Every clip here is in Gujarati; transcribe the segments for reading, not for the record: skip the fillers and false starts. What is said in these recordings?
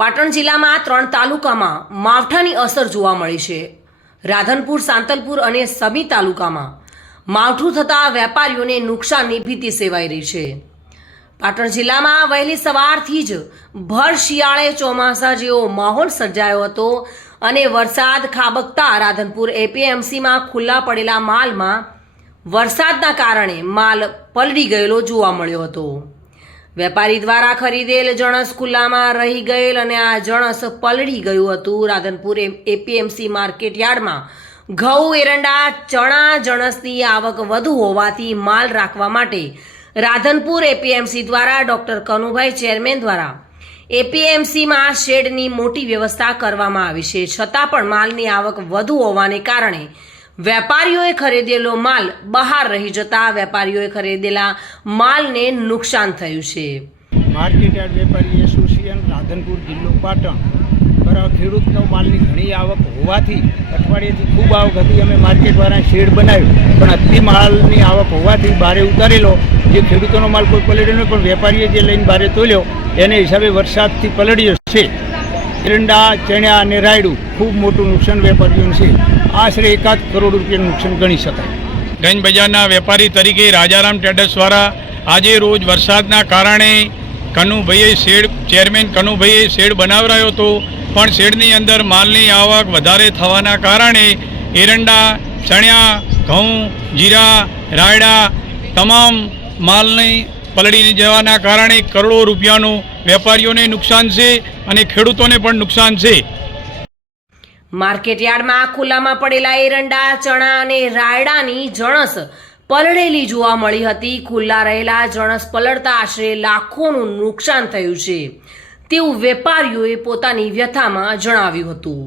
પાટણ જિલ્લામાં 3 તાલુકામાં માવઠાની અસર જોવા મળી છે। રાધનપુર, સાંતલપુર અને સમી તાલુકામાં માવઠું થતાં વેપારીઓને નુકસાનની ભીતિ સેવાઈ રહી છે। પાટણ જિલ્લામાં વહેલી સવારથી જ ભર શિયાળે ચોમાસા જેવો માહોલ સર્જાયો હતો અને વરસાદ ખાબકતા રાધનપુર એપીએમસીમાં ખુલ્લા પડેલા માલમાં વરસાદના કારણે માલ પલળી ગયેલો જોવા મળ્યો હતો। વેપારી દ્વારા ખરીદેલ જણસ ખુલ્લામાં રહી ગયેલ અને આ જણસ પલળી ગયું હતું। રાધનપુર એપીએમસી માર્કેટ યાર્ડમાં ઘઉં, એરંડા, ચણા, જણસની આવક વધુ હોવાથી માલ રાખવા માટે રાધનપુર એપીએમસી દ્વારા ડોક્ટર કનુભાઈ ચેરમેન દ્વારા એપીએમસીમાં શેડની મોટી વ્યવસ્થા કરવામાં આવી છે। છતાં પણ માલની આવક વધુ હોવાને કારણે વેપારીઓએ ખરીદેલો માલ બહાર રહી જતા વેપારીઓએ ખરીદેલા માલને નુકસાન થયું છે। માર્કેટ યાર્ડ વેપારી એસોસિએશન રાધનપુર જિલ્લો પાટણ બરાબર ખેડૂતનો માલની ઘણી આવક હોવાથી અઠવાડિયેથી ખૂબ આવક હતી। અમે માર્કેટવાળાએ શેડ બનાવ્યું પણ અતિ માલની આવક હોવાથી બહાર ઉતારેલો જે ખેડૂતોનો માલ કોઈ પલળ્યો નહીં પણ વેપારીએ જે લઈને બહાર તોલ્યો એને હિસાબે વરસાદથી પલળ્યો છે। એરંડા, ચણા અને રાયડું ખૂબ મોટું નુકસાન વેપારીઓને છે। આશરે 1 કરોડ રૂપિયાનું નુકસાન ગણી શકાય। ગંજ બજારના વેપારી તરીકે રાજારામ ટ્રેડર્સ દ્વારા આજે રોજ વરસાદના કારણે ચેરમેન કનુભાઈએ શેડ બનાવરાયો હતો પણ શેડની અંદર માલની આવક વધારે થવાના કારણે એરંડા, ચણા, ઘઉં, જીરા, રાયડા તમામ માલની પલળી જવાના કારણે કરોડો રૂપિયાનું વેપારીઓને નુકસાન છે અને ખેડૂતોને પણ નુકસાન છે। માર્કેટ યાર્ડમાં ખુલ્લામાં પડેલા એરંડા, ચણા અને રાયડાની જણસ પલળેલી જોવા મળી હતી। ખુલ્લા રહેલા જણસ પલળતા આશરે લાખોનું નુકસાન થયું છે તેવું વેપારીઓએ પોતાની વ્યથામાં જણાવ્યું હતું।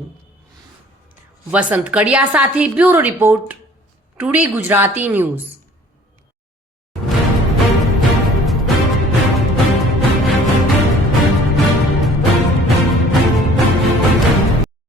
વસંત કડિયા સાથે bureau report, today Gujarati news.